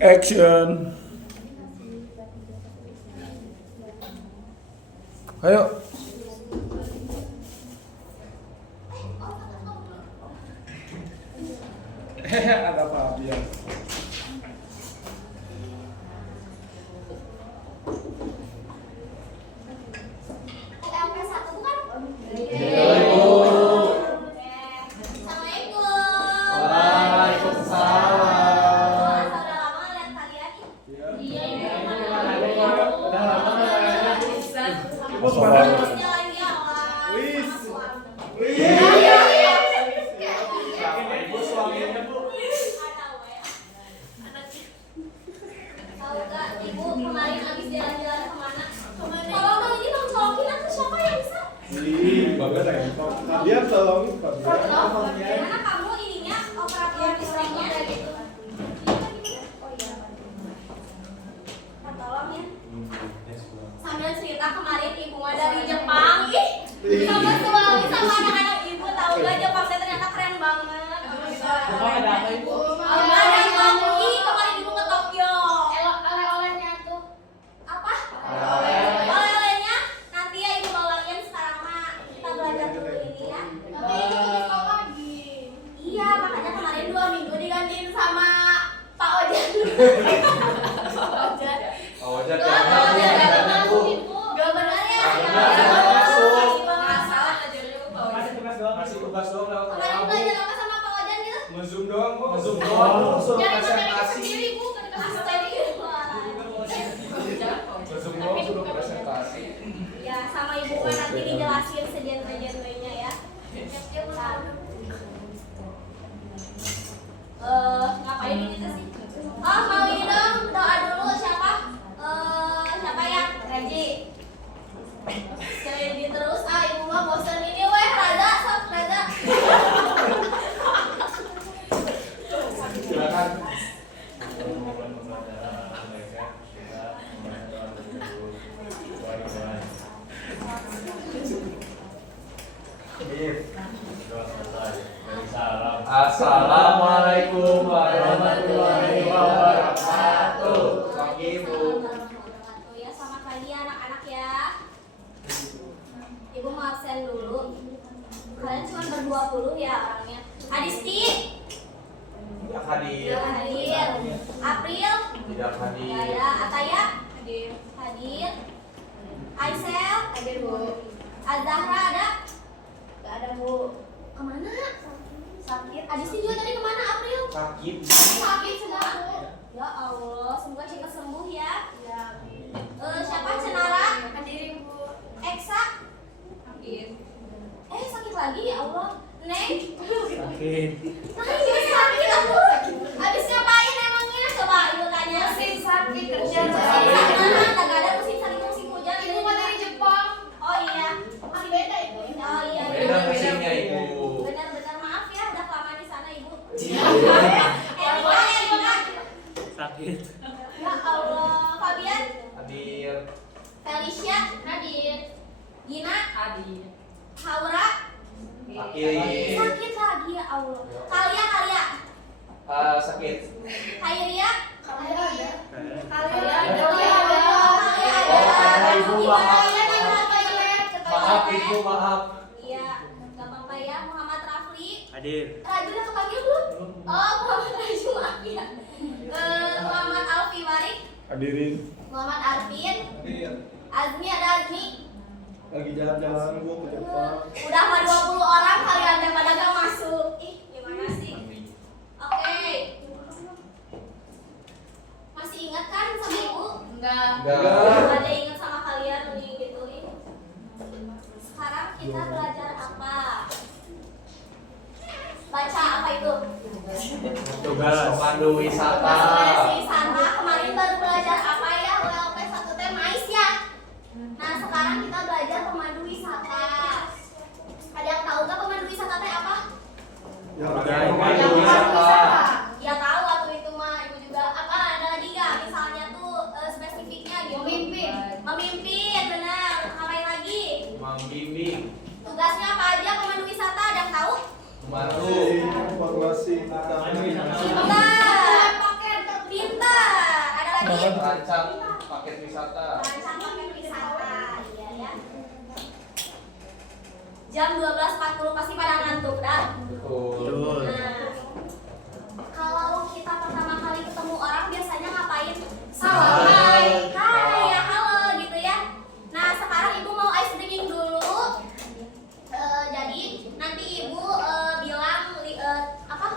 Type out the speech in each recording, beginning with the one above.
Action. Ayo. Ada Fabian. LP1 bukan? Iya, Ibu. Assalamualaikum. Waalaikumsalam. Masa udah lama nggak lihat kalian nih? Iya, Ibu Terus semangat. jalan dia lah. Wis. Ibu suaminya, Bu. Tahu nggak, Ibu kemarin habis jalan-jalan kemana? Tolong dong, ini Bang Colokin atau siapa yang bisa? Bagus ya. Fabian tolongin Fabian. Gimana kamu ininya operator listriknya? Tolong ya. Sambil cerita kemarin ibu mah dari Jepang, ih, sama suami sama anak-anak ibu tahu gak Jepang saya ternyata keren banget. Ada apa ibu? Ada kamu, ih kemarin ibu ke Tokyo. Oleh-olehnya tuh. Apa? Oleh-olehnya nanti ya ibu bawain sekarang mah kita belajar dulu ini ya. Tapi ibu besok lagi. Iya makanya kemarin 2 minggu digantiin sama Pak Ojan. Ojek Gak benar Bu. Gak benar ya. Masih tugas doang lewat Kemarin belajar apa sama Pak Ojan gitu? Nge-zoom doang, Bu. Nge-zoom doang. Suruh Jangan presentasi. sendiri bu, kan Nge-zoom doang suruh presentasi. Ya sama ibu kan nanti dijelasin segenre-genrenya ya. Ngapain ini tuh sih? Oh mau ini dong, doa dulu siapa? Siapa ya? Reji. Si Reji terus, ibu mah bosen ini weh Raza, sok Raza. Silakan. Assalamualaikum warahmatullahi wabarakatuh. Pagi Bu. Ya selamat pagi anak-anak ya. Ibu mau absen dulu. Kalian cuma berdua puluh ya orangnya. Adisti, Tidak hadir. tidak hadir. April, Tidak hadir. tidak ada. Ataya, hadir. Hadir. Aisel, hadir bu. Azahra ada? Gak ada bu. Kemana? Sakit. Adisti juga tadi kemana April? Sakit. Sakit semua. Ya Allah, semoga cepat sembuh ya. Ya. Siapa Cenara? Hadir bu. Eksa? Hadir. Sakit lagi ya Allah. Neng? Sakit. Nah, ini sakit aku. Habis ngapain emangnya? Coba ibu tanya. Musim sakit kerja. Musim sakit mana? Gak ada musim sakit musim hujan. Ibu mah dari Jepang. Oh iya. Masih beda ibu. Oh iya. Beda musimnya Ibu. Benar-benar maaf ya, udah kelamaan di sana ibu. Bukan. Sakit. Ya Allah. Fabian? Hadir. Felicia? Hadir. Gina? Hadir. Haura? Sakit. Sakit lagi ya Allah. Kalia? Sakit. Kairia? Kalian ada. Ibu, maaf. Maaf Ibu, maaf. Iya, gak apa-apa ya. Muhammad Rafli. Hadir. Raju udah kepanggil belum? Oh, Muhammad Raju maaf ya. Muhammad Alfi Warik. Hadirin. Muhammad Arfin. Hadir. Azmi ada Azmi. Lagi jalan-jalan Bu ke Jepang. Udah sama 20 orang kalian teh pada gak masuk. Ih, gimana sih? Oke. Masih ingat kan sama ibu? Enggak. Enggak. Ada ingat sama kalian nih gituin. Sekarang kita belajar apa? Baca apa itu? Tugas pemandu wisata. Tugas wisata. Kemarin baru belajar apa ya? WLP 1 teh mais ya. Nah, sekarang kita belajar pemandu wisata. Ada yang tahu gak pemandu wisata teh apa? Pemandu wisata. Ya tahu waktu itu mah ibu juga. Apa ada lagi gak? Misalnya tuh spesifiknya gitu. Memimpin. Memimpin, benar. Ngapain lagi? Membimbing. Tugasnya apa aja pemandu wisata? Ada yang tahu? Membantu. Evaluasi tentang Bentar. merancang paket wisata. Merancang paket wisata, iya ya. Jam 12.40 pasti pada ngantuk dah. Betul. Nah, kalau kita pertama kali ketemu orang biasanya ngapain? Salam, hai, ya halo gitu ya. Nah sekarang ibu mau ice breaking dulu. Jadi nanti ibu bilang apa?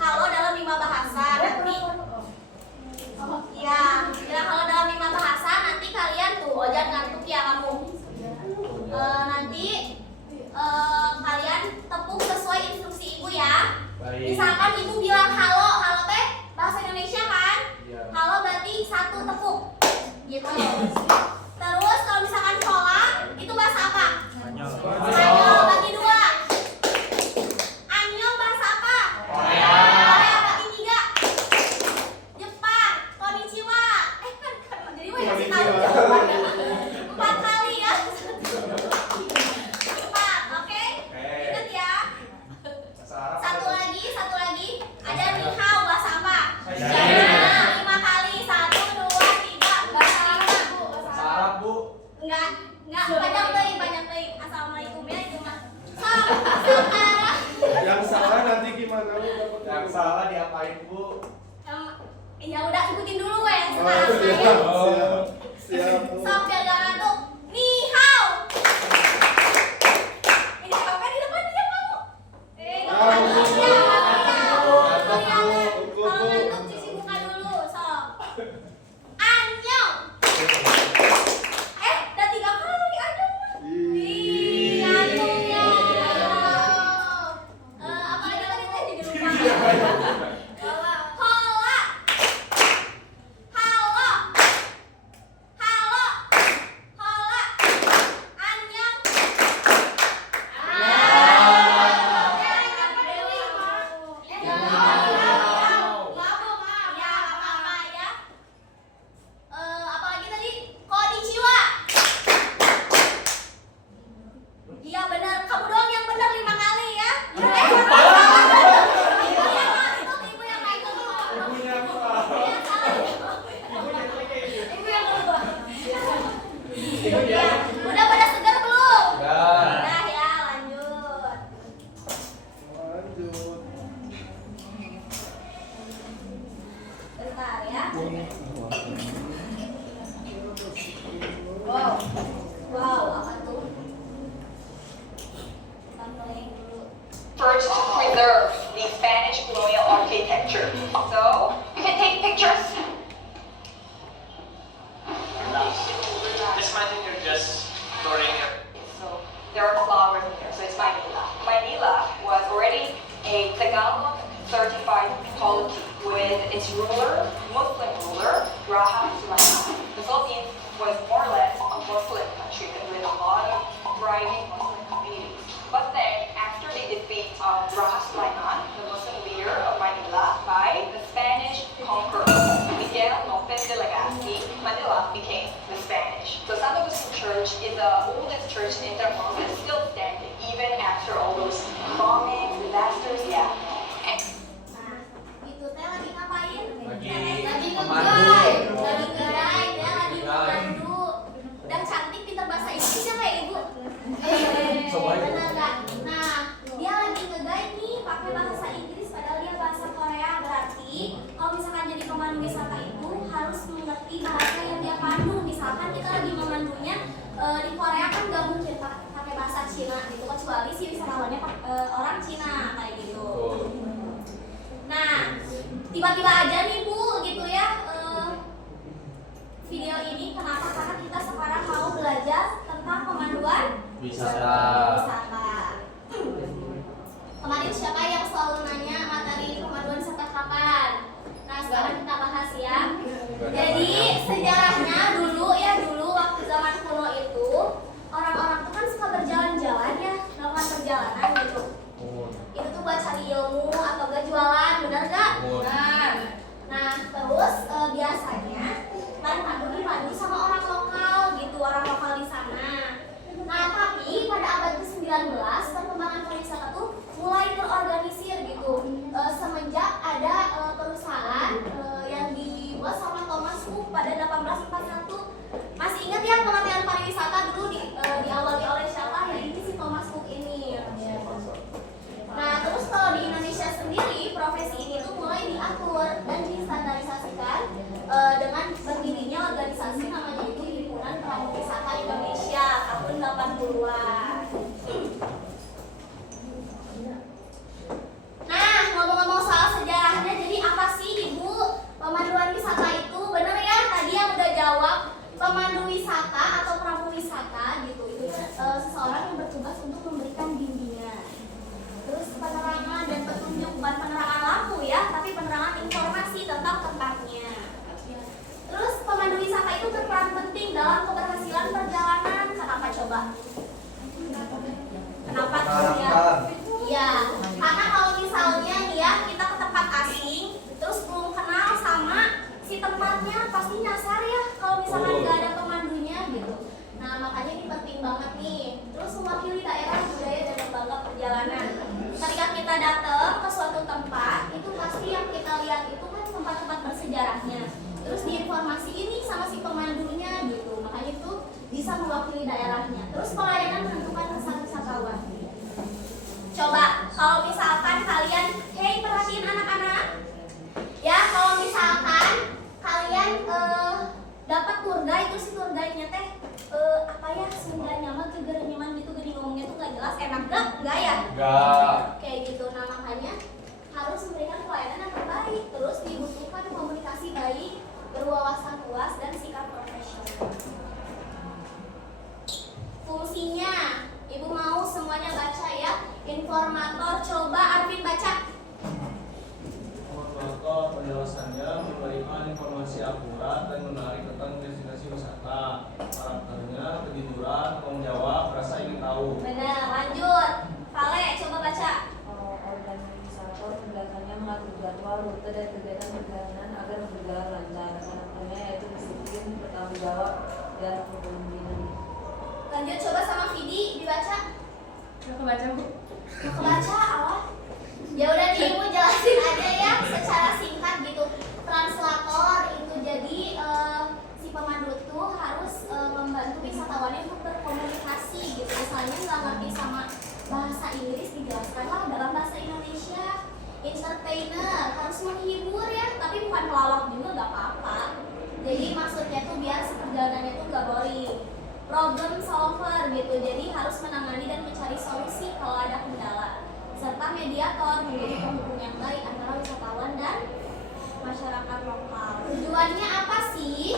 Halo dalam 5 bahasa nanti. Ya, bilang halo dalam 5 bahasa nanti kalian tuh, jangan ngantuk ya kamu. Nanti kalian tepuk sesuai instruksi ibu ya. Baik. Misalkan ibu bilang halo, halo teh bahasa Indonesia kan? Iya. Halo berarti 1 tepuk, gitu. Terus kalau misalkan hola itu bahasa apa? Spanyol bagi 2. Annyeong bahasa apa? Korea bagi 3. Jepang, konnichiwa. Jadi mau kasih tahu jawabannya. 4 kali ya. 4, oke? Ingat ya. Satu lagi. Ada ni hao bahasa apa? China. 5 kali. 1, 2, 3. Bahasa Arab. Bahasa Arab, Bu. Enggak banyak deui. Assalamualaikum ya itu mah. Sekarang Yang salah nanti gimana lu dapat? Yang salah diapain, Bu? ya udah ikutin dulu ya Oh, sekarang siap, saya. siap. Sok biar gak ngantuk. Ni hao. Ini apa di depan dia mau? Kalau ngantuk cuci muka dulu, sok. Annyeong. Udah 3 kali annyeong mah. Ih, annyeong ya. Apalagi tadi teh jadi lupa. Hola. Halo. Hola. Annyeong. Apalagi tadi konnichiwa. Iya benar, kamu doang yang benar 5 kali ya. Ibu yang naik ke bawah. Ibunya yang salah. Iya, salah. Ibu yang kedua. Udah pada segar belum? Udah. Udah ya, lanjut. Lanjut. Bentar ya. Wow, apa tuh? Sampling dulu. First, to preserve the Spanish colonial architecture. So, you can take pictures. This month you're just storing your So, there are flowers in there, so it's Manila. Manila was already a Tagalog certified polity with its ruler, Muslim ruler, Raja Sulaiman. The Philippines was more or less a Muslim country with a lot of thriving Muslim communities. But then, after the defeat of Raja Sulaiman, the Muslim leader of Manila, by the Spanish conqueror, Miguel Lopez de Legazpi, Manila became the Spanish. The San Agustin Church is the oldest church in Intramuros, and still standing, even after all those bombings, disasters, yeah. And Nah, itu teh lagi ngapain? Lagi Lagi memandu. ngeguide. Lagi ngeguide ya, lagi memandu. Udah cantik pintar bahasa Inggris ya kayak ibu. Coba aja. Benar nggak? Nah, dia lagi ngeguide nih pakai bahasa Inggris padahal dia bahasa Korea. Berarti kalau misalkan jadi pemandu wisata itu harus mengerti bahasa yang dia pandu. Misalkan kita lagi memandunya di Korea kan nggak mungkin pakai bahasa Cina gitu, kecuali si wisatawannya orang Cina kayak gitu. Nah, tiba-tiba aja nih Bu gitu ya video ini kenapa? Karena kita sekarang mau belajar tentang pemanduan Wisata. Kemarin siapa yang selalu nanya materi pemanduan wisata kapan? Nah sekarang kita bahas ya. Jadi sejarahnya dulu waktu zaman kuno itu orang-orang tuh kan suka berjalan-jalan ya, melakukan perjalanan gitu. Itu tuh buat cari ilmu atau gak jualan, benar gak? Benar. Nah terus biasanya kan dipandu sama orang lokal gitu, orang lokal di sana. Nah tapi pada abad ke-19 perkembangan pariwisata tuh mulai terorganisir tempatnya pasti nyasar ya kalau misalkan nggak ada pemandunya gitu. Nah makanya ini penting banget nih. Terus mewakili daerah, budaya, dan lembaga perjalanan. Ketika kita datang ke suatu tempat, itu pasti yang kita lihat itu kan tempat-tempat bersejarahnya. Terus diinformasi ini sama si pemandunya gitu. Makanya itu bisa mewakili daerahnya. Terus pelayanan menentukan kesan wisatawan. Coba kalau misalkan kalian, hey perhatiin anak-anak. Ya kalau misalkan kalian dapat tour guide, terus si tour guide-nya teh apa ya, nggak nyaman, gegara nyaman gitu, gini ngomongnya tuh nggak jelas, enak nggak ya? Enggak. Kayak gitu. Nah makanya harus memberikan pelayanan yang terbaik. Terus dibutuhkan komunikasi baik, berwawasan luas, dan sikap profesional. Fungsinya, ibu mau semuanya baca ya. Informator, coba Arvin baca. Informator penjelasannya memberikan informasi akurat dan menarik tentang destinasi wisata, karakternya, kejujuran, tanggung jawab, rasa ingin tahu. Benar, lanjut. Vale, coba baca. Organisator kegiatannya mengatur jadwal, rute, dan kegiatan perjalanan agar berjalan lancar. Karakternya yaitu disiplin, bertanggung jawab, dan kepemimpinan. Lanjut coba sama Vidi dibaca. Mau kebaca Bu? Mau kebaca awal. Ya udah nih ibu jelasin aja ya secara singkat gitu. Translator itu jadi si pemandu tuh harus membantu wisatawannya untuk berkomunikasi gitu. Misalnya nggak ngerti sama bahasa Inggris, dijelaskanlah dalam bahasa Indonesia. Entertainer harus menghibur ya, tapi bukan pelawak juga nggak apa-apa. Jadi maksudnya tuh biar si perjalanannya tuh nggak boring. Problem solver gitu, jadi harus menangani dan mencari solusi kalau ada kendala. Serta mediator, menjadi penghubung yang baik antara wisatawan dan masyarakat lokal. Tujuannya apa sih?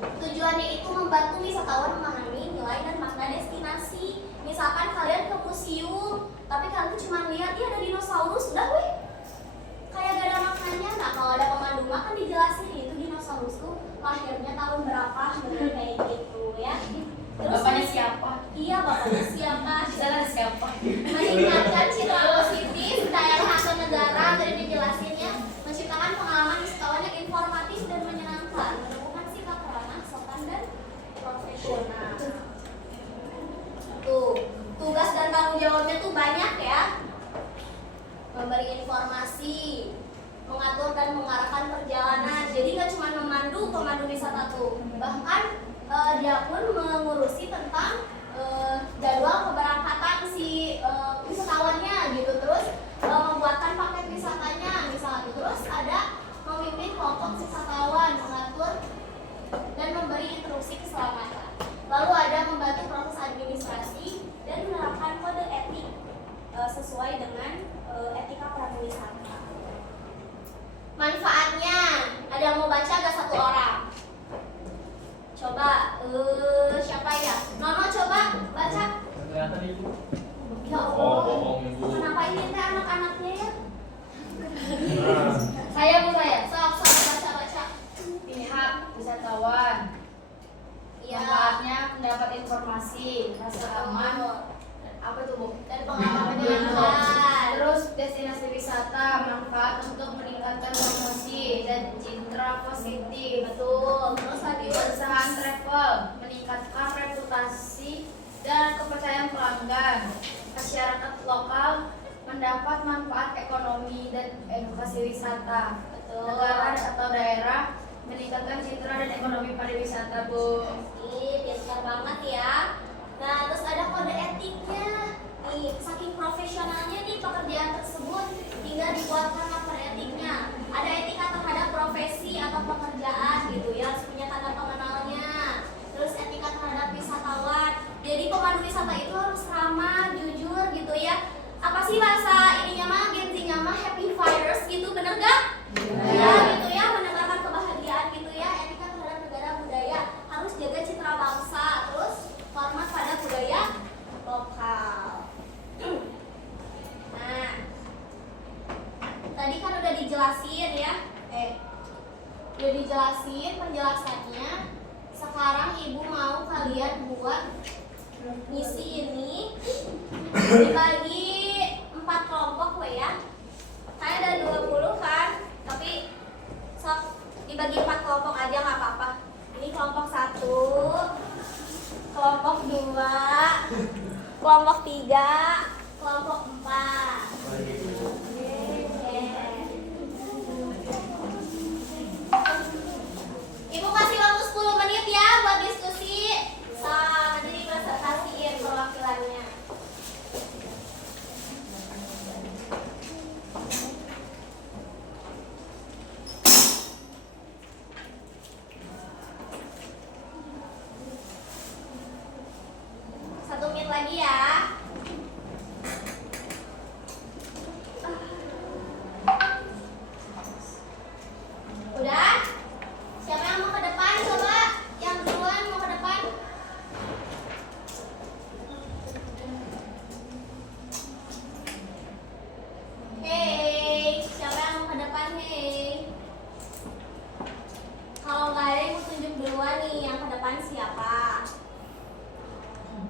Tujuannya itu membantu wisatawan memahami nilai dan makna destinasi. Misalkan kalian ke museum, tapi kalian cuma lihat, ya ada dinosaurus, udah weh, kayak gak ada maknanya. Nah kalau ada pemandu mah kan dijelasin itu dinosaurus tuh lahirnya tahun berapa, bener kayak gitu ya. Terus Bapaknya siapa? Iya, bapaknya siapa? Di sana ada siapa? Meningkatkan citra positif daerah atau negara, dari dijelasinnya, menciptakan pengalaman wisatawan yang informatif dan menyenangkan, menemukan sikap ramah, sopan, dan profesional. Tuh, tugas dan tanggung jawabnya tuh banyak ya. Memberi informasi, mengatur dan mengarahkan perjalanan. Jadi nggak cuma memandu pemandu wisata tuh, bahkan dia pun mengurusi tentang jadwal keberangkatan si wisatawannya gitu. Terus membuatkan paket wisatanya misalnya. Terus ada memimpin kelompok wisatawan, mengatur dan memberi instruksi keselamatan. Lalu ada membantu proses administrasi dan menerapkan kode etik sesuai dengan etika prawisata. Manfaatnya, ada yang mau baca gak satu orang? Coba, siapa ya? Nono coba baca. Kelihatan ibu. Ya Oh, Allah, bohong ibu. kenapa ini teh anak-anaknya ya? Saya Bu, saya. Sok baca. Pihak wisatawan. Iya. Manfaatnya mendapat informasi, rasa aman. Apa itu Bu? Dan pengalaman menyenangkan. Terus destinasi wisata, manfaat untuk meningkatkan promosi dan citra positif. Betul. Terus lanjut. Perusahaan travel meningkatkan reputasi dan kepercayaan pelanggan. Masyarakat lokal mendapat manfaat ekonomi dan edukasi wisata. Betul. Negara atau daerah meningkatkan citra dan ekonomi pariwisata Bu. Pintar banget ya. Nah, terus ada kode etiknya. Nih, saking profesionalnya nih pekerjaan tersebut hingga dibuatkan kode etiknya. Ada etika terhadap profesi atau pekerjaan gitu ya, harus punya tanda pengenalnya. Terus etika terhadap wisatawan. Jadi pemandu wisata itu harus ramah, jujur gitu ya. Apa sih bahasa ininya mah, genzinya mah happy fires gitu, bener gak? Ya gitu ya, menebarkan kebahagiaan gitu ya. Etika terhadap negara budaya, harus jaga citra bangsa. Terus hormat pada budaya lokal. Nah, tadi kan udah dijelasin ya, udah dijelasin penjelasannya. Sekarang ibu mau kalian buat misi ini dibagi 4 kelompok ya. Kayak ada 20 kan, tapi sok dibagi 4 kelompok aja nggak apa-apa. Ini kelompok 1, kelompok 2, kelompok 3, kelompok 4. Ibu kasih waktu 10 menit ya buat diskusi. Nanti dipresentasiin perwakilannya. Satu menit lagi ya. Udah? Siapa yang mau ke depan? Coba yang duluan mau ke depan. Hey, siapa yang mau ke depan? Hey. Kalau nggak ada yang mau tunjuk duluan nih, yang ke depan siapa?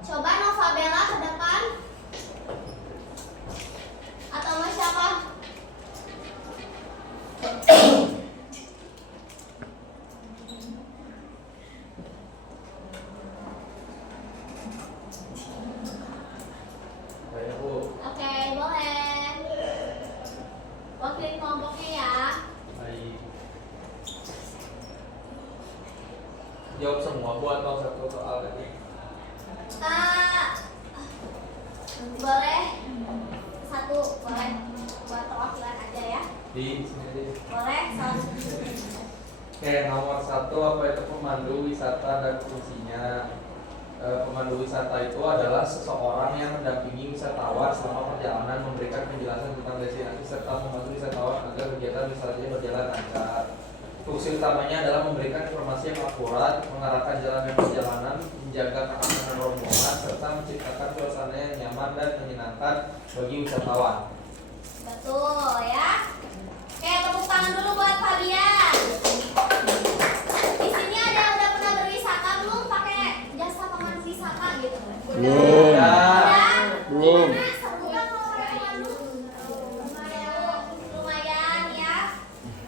Coba Nova Bella ke depan. Atau mau siapa? Baik, Bu. Oke, boleh. Wakilin kelompoknya ya. Baik. Jawab semua Bu atau satu soal lagi? Boleh. Satu, boleh. Buat perwakilan aja ya. Di sini aja. Boleh, satu. Oke, nomor 1 apa itu pemandu wisata dan fungsinya? Pemandu wisata itu adalah seseorang yang mendampingi wisatawan selama perjalanan, memberikan penjelasan tentang destinasi serta membantu wisatawan agar kegiatan wisatanya berjalan lancar. Fungsi utamanya adalah memberikan informasi yang akurat, mengarahkan jalannya perjalanan, menjaga keamanan rombongan, serta menciptakan suasana yang nyaman dan menyenangkan bagi wisatawan. Betul ya. Oke, tepuk tangan dulu buat Fabian. Di sini ada yang udah pernah berwisata belum pakai jasa pemandu wisata gitu? Belum. Udah? Belum. Gimana? Seru kan kalau pakai pemandu? Lumayan ya.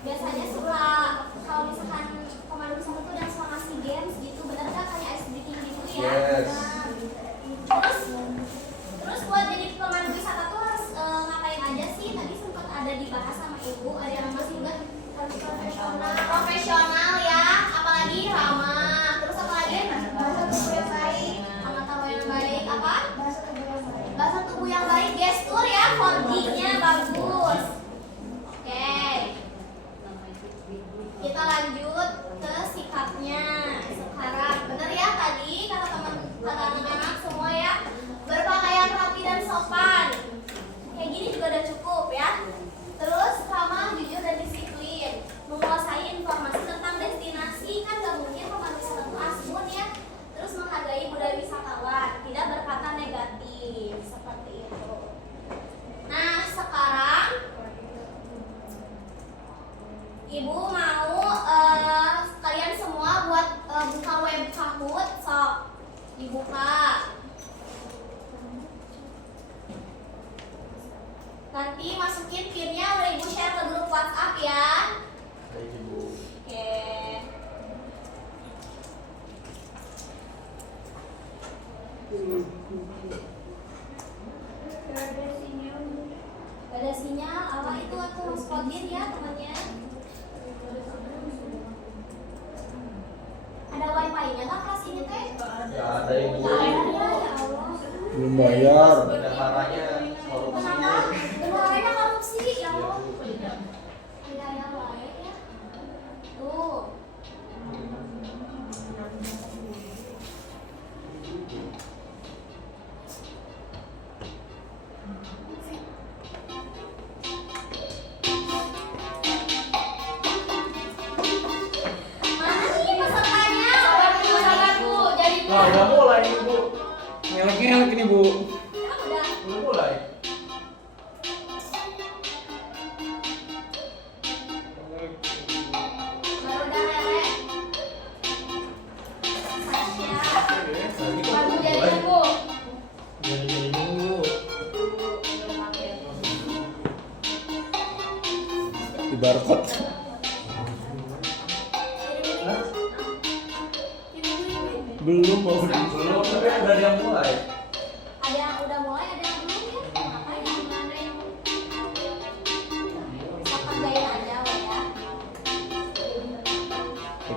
Biasanya suka kalau misalkan pemandu wisata tuh udah suka ngasih games gitu, bener kan kayak ice breaking gitu ya? Yes. Terus buat jadi pemandu wisata tuh harus ngapain aja sih? Tadi sempat ada dibahas sama ibu, ada yang masih ingat? Harus profesional ya, apalagi ramah. Terus apalagi? Bahasa tubuh yang baik. Pengetahuan yang baik apa? Bahasa tubuh yang baik, gestur ya, 4D-nya bagus. Oke. Kita lanjut ke sikapnya sekarang. Bener ya tadi kata anak-anak semua ya, berpakaian rapi dan sopan. Kayak gini juga udah cukup ya. Terus ramah, jujur dan disiplin. Menguasai informasi tentang destinasi, kan gak mungkin pemandu wisata itu asmun ya. Terus menghargai budaya wisatawan, tidak berkata negatif seperti itu. Nah sekarang Ibu mau kalian semua buat buka web Kahoot, sok dibuka. Nanti masukin pinnya udah Ibu share ke grup WhatsApp ya. Baik, Ibu. Oke. Ada sinyal, apa itu waktu Mas Kodir ya temannya? Ada wifi-nya nggak kelas ini teh? Nggak ada, Ibu. Nggak ada ya Allah. Belum bayar. Bendaharanya korupsi. Kenapa? Bendaharanya korupsi ya Iya, Allah. Bu. Ada yang lain ya? Tuh. Mana nih pesertanya? Sahabatku, jadi Nah, udah mulai, Ibu. Ngelak-ngelak ini, Bu. udah. Udah mulai. Baru udah Rere. Sasha. Baru jadi Bu. Jadi dulu. Di barcode. Belum mau. Belum, tapi ada yang mulai. Ada yang udah mulai, ada yang belum ya? Ngapain yang ada yang bisa kerjain aja Wei ya.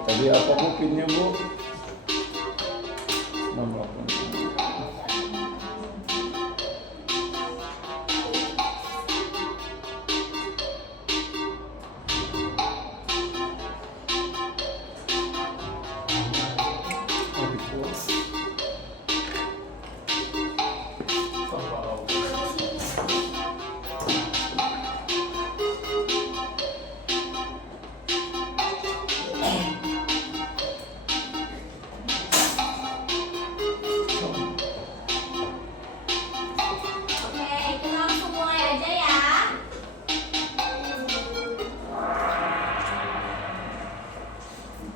Tadi apa bu pinnya bu? 68. Oh gitu. Oke, kita langsung mulai aja ya.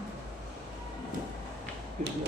Oke, sulit ya.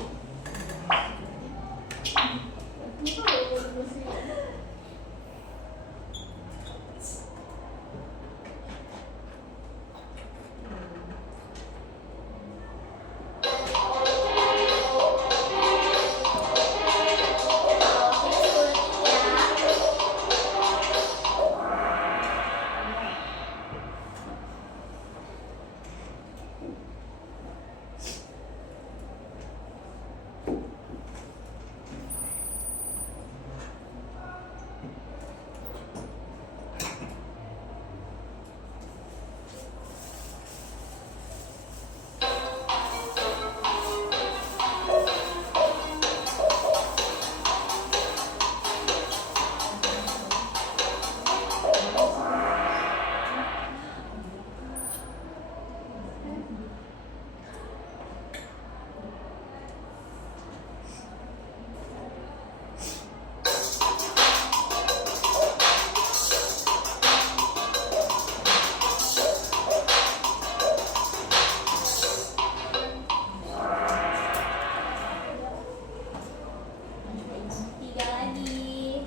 Tiga lagi.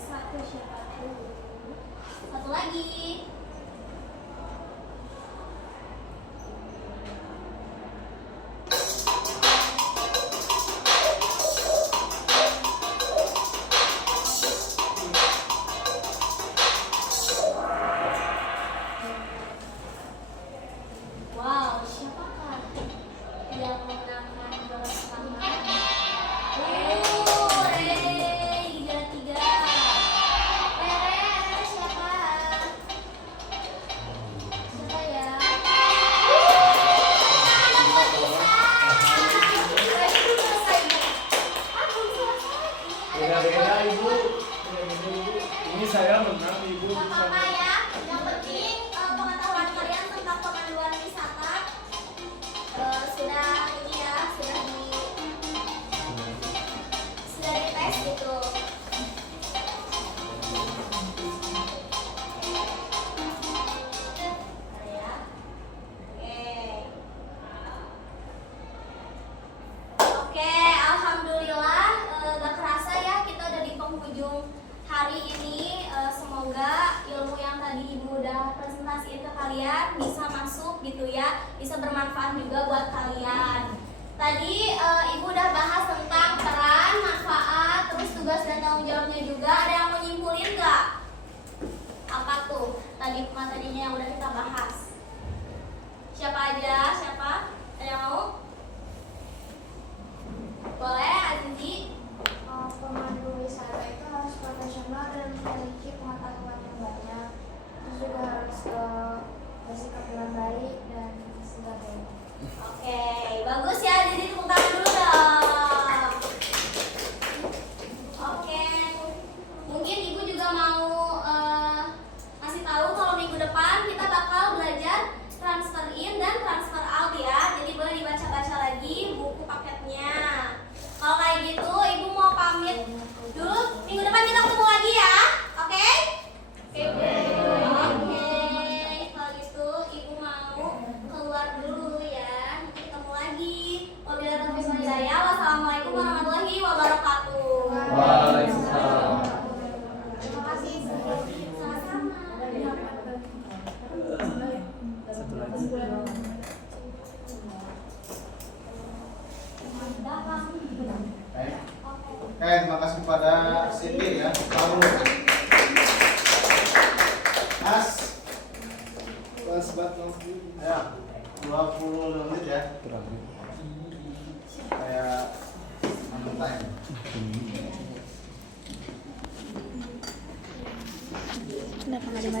Satu siapa tuh? Satu lagi. Wow, siapakah yang menangkan juara pertama? Tiga tiga. Rere, siapa? Siapa ya? Anak bisa. Belum selesai. Belum selesai. Beda-beda ibu. Ini saya menang ibu. Gak apa-apa ya. Yang penting pengetahuan kalian tentang pemanduan wisata sudah ini ya, sudah dites gitu. Bentar ya. Oke, alhamdulillah gak kerasa ya kita udah di penghujung hari ini. Semoga ilmu yang tadi ibu udah presentasiin ke kalian bisa masuk gitu ya, bisa bermanfaat juga buat kalian. Tadi ibu udah bahas tentang peran, manfaat, terus tugas dan tanggung jawabnya juga. Ada yang mau nyimpulin nggak? Apa tuh tadi materinya yang udah kita bahas? Siapa aja? Siapa? Ada yang mau? Boleh, Aziza. Terima kasih pada Siti ya. Lalu As Mas Batang ya 20 menit ya. Terakhir. Kayak time. Kenapa nggak dimasukin?